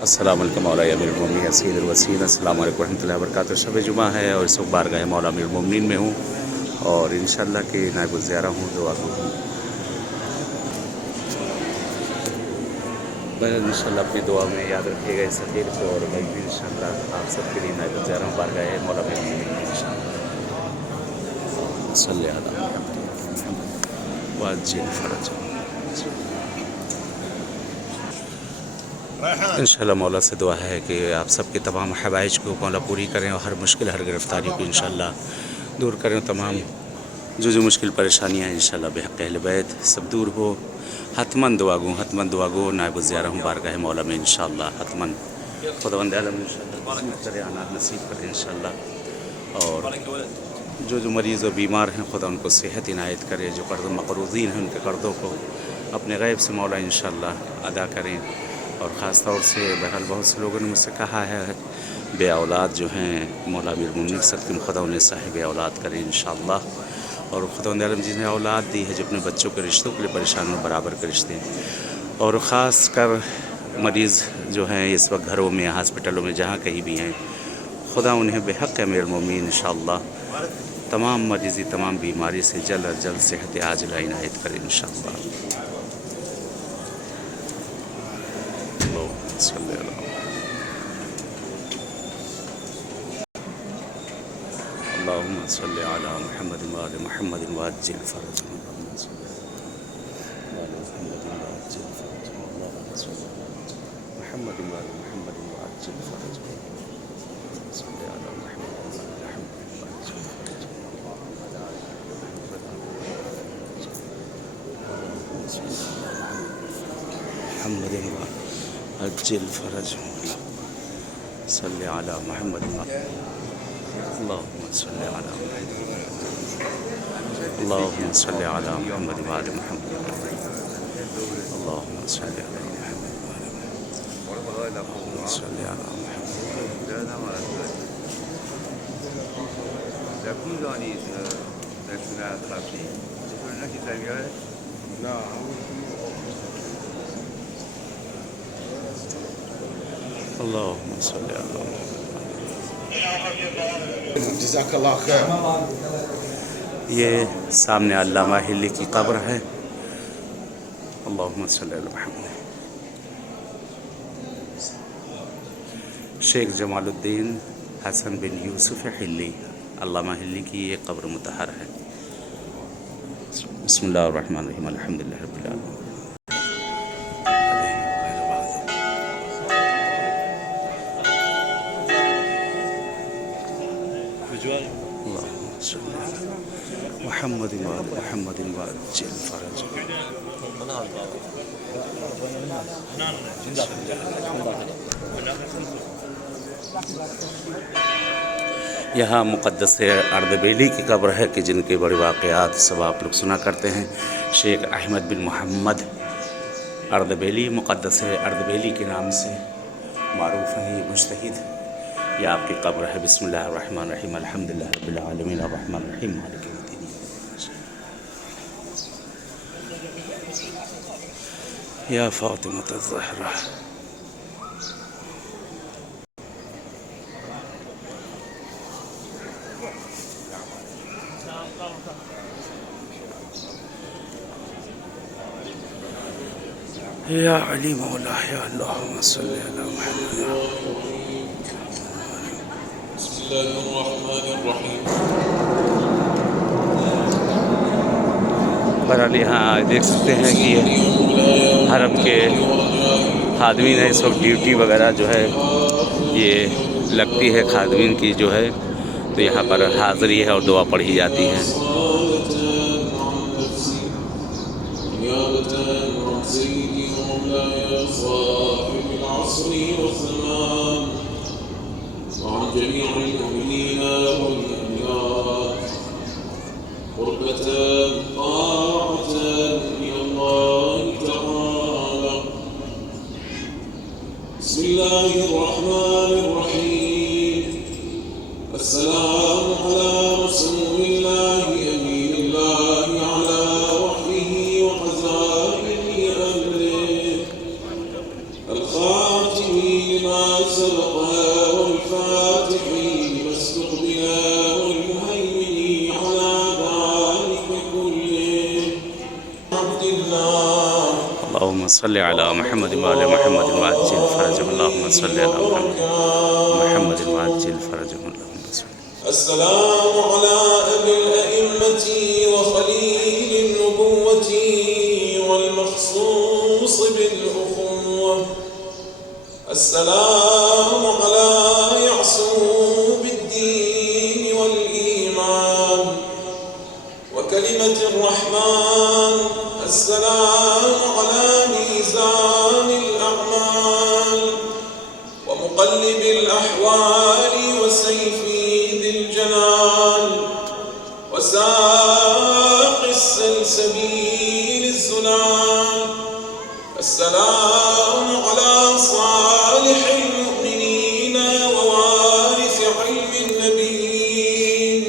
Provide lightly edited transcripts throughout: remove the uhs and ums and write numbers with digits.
السلام علیکم مولانا امیر المومنین سید الوسیل، السلام علیکم ورحمۃ اللہ وبرکاتہ۔ شب جمعہ ہے اور اس وقت بارگاہ مولا امیر المومنین میں ہوں اور انشاءاللہ کہ نائب الزیارہ ہوں، دعا گو ہوں۔ میں انشاءاللہ اپنی دعا میں یاد رکھیے گا اس حقیر کو، اور میں بھی انشاءاللہ آپ سب کے لیے نائب الزیارہ ہوں بارگاہ مولا امیر المومنین میں انشاءاللہ۔ صلی علی محمد وعجل فرج۔ انشاءاللہ مولا سے دعا ہے کہ آپ سب کے تمام حوائج کو مولا پوری کریں اور ہر مشکل ہر گرفتاری کو انشاءاللہ دور کریں، تمام جو مشکل پریشانیاں ہیں انشاءاللہ بحق اہل بیت سب دور ہو۔ حتماً دعا گو نائب الزیارہ ہوں بارگاہ مولا میں انشاءاللہ، حتماً خداوند عالم انشاءاللہ عنایت نصیب کرے انشاءاللہ۔ اور جو مریض و بیمار ہیں خدا ان کو صحت عنایت کرے، جو قرض مقروضین ہیں ان کے قرضوں کو اپنے غیب سے مولا انشاءاللہ ادا کریں۔ اور خاص طور سے بہرحال بہت سے لوگوں نے مجھ سے کہا ہے بے اولاد جو ہیں مولا امیر المومنین صدقہ خدا انہیں صاحب اولاد کریں انشاءاللہ۔ اور خداوند عالم جنہیں اولاد دی ہے، جو اپنے بچوں کے رشتوں کے لیے پریشان ہوں، برابر کے رشتے ہیں، اور خاص کر مریض جو ہیں اس وقت گھروں میں، ہاسپٹلوں میں، جہاں کہیں بھی ہیں، خدا انہیں بحق امیر المومنین انشاءاللہ تمام مریضی تمام بیماری سے جلد از جلد صحت عاجلہ عنایت کرے انشاءاللہ۔ اللہم صلی اللہ اللہم صلی علی محمد وآل محمد وعجل فرجهم، اللہم صلی علی محمد وعجل فرجهم، اللہم صلی علی محمد وآل محمد وعجل فرجهم، صلی علی محمد وآل محمد وعجل محمد وعجل فرجهم، صلی علی محمد اللہم صلی علی محمد، اللہم صلی علی محمد وآل محمد، اللہم صلی علی محمد وآل محمد، صلی علی اللہم صلی علی جزاک اللہ خیر۔ یہ سامنے علامہ ہلی کی قبر ہے۔ اللہم صلی علی محمد۔ شیخ جمال الدین حسن بن یوسف ہلی، علامہ ہلی کی یہ قبر مطہر ہے۔ بسم اللہ الرحمن الرحیم، الحمدللہ رب العالمین۔ اللہم صلی علی محمد وآل محمد وعجل فرجهم۔ یہاں مقدس اردبیلی کی قبر ہے کہ جن کے بڑے واقعات سب آپ لوگ سنا کرتے ہیں۔ شیخ احمد بن محمد اردبیلی، مقدس اردبیلی کے نام سے معروف ہیں، یہ مجتہد۔ یہ آپ کی قبر ہے۔ بسم اللہ الرحمن الرحیم، الحمدللہ رب العالمین، الرحمن الرحیم، مالک یوم الدین۔ یا فاطمۃ الزہرا۔ یا علی مولا، یا اللہم صلی علی محمد۔ بسم اللہ الرحمن الرحیم۔ بہرحال یہاں دیکھ سکتے ہیں کہ یہ حرم کے خادمین ہیں، اس وقت ڈیوٹی وغیرہ جو ہے یہ لگتی ہے خادمین کی جو ہے، تو یہاں پر حاضری ہے اور دعا پڑھی جاتی ہے۔ بسم اللہ الرحمن الرحیم۔ السلام علی رسول اللہ امین اللہ علی وحیہ وخزائن امرہ الخاتم سبقها والفاتح لما استقبلا والمهيمن على ذلك كله عبد الله. اللهم صل على محمد وعلى محمد وعجل فرجهم. اللهم صل على محمد وعجل فرجهم. اللهم صل. السلام على أبي الأئمة وخليل النبوة والمخصوص بالأخوة. السلام على يعصوب الدين والإيمان وكلمة الرحمن. السلام على ميزان الأعمال ومقلب الأحوال وسيفي ذي الجلال وساق السلسبيل الزلال. السلام على صالح المؤمنين ووارث علم النبيين.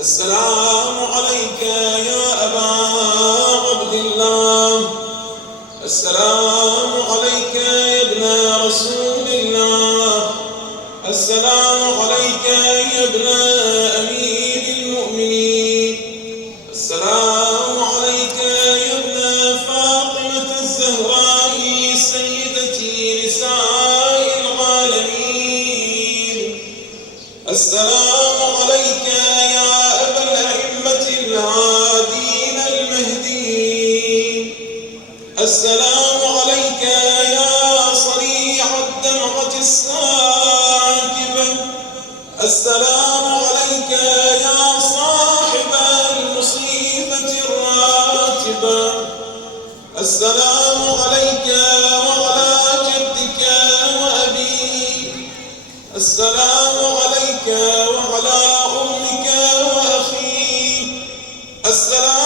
السلام عليك يا أبا عبد الله. السلام عليك يا ابن رسول الله. السلام عليك يا ابن أمير المؤمنين. السلام عليك يا ابن فاطمة الزهراء سيدتي نساء العالمين. السلام عليك يا أبا الأئمة الهادين المهديين. السلام عليك يا صريع الدمعة الساكبة. السلام عليك يا صاحب المصيبة الراتبة. السلام عليك وعلى جدك وأبيك. السلام عليك وعلى أمك وأخيك. السلام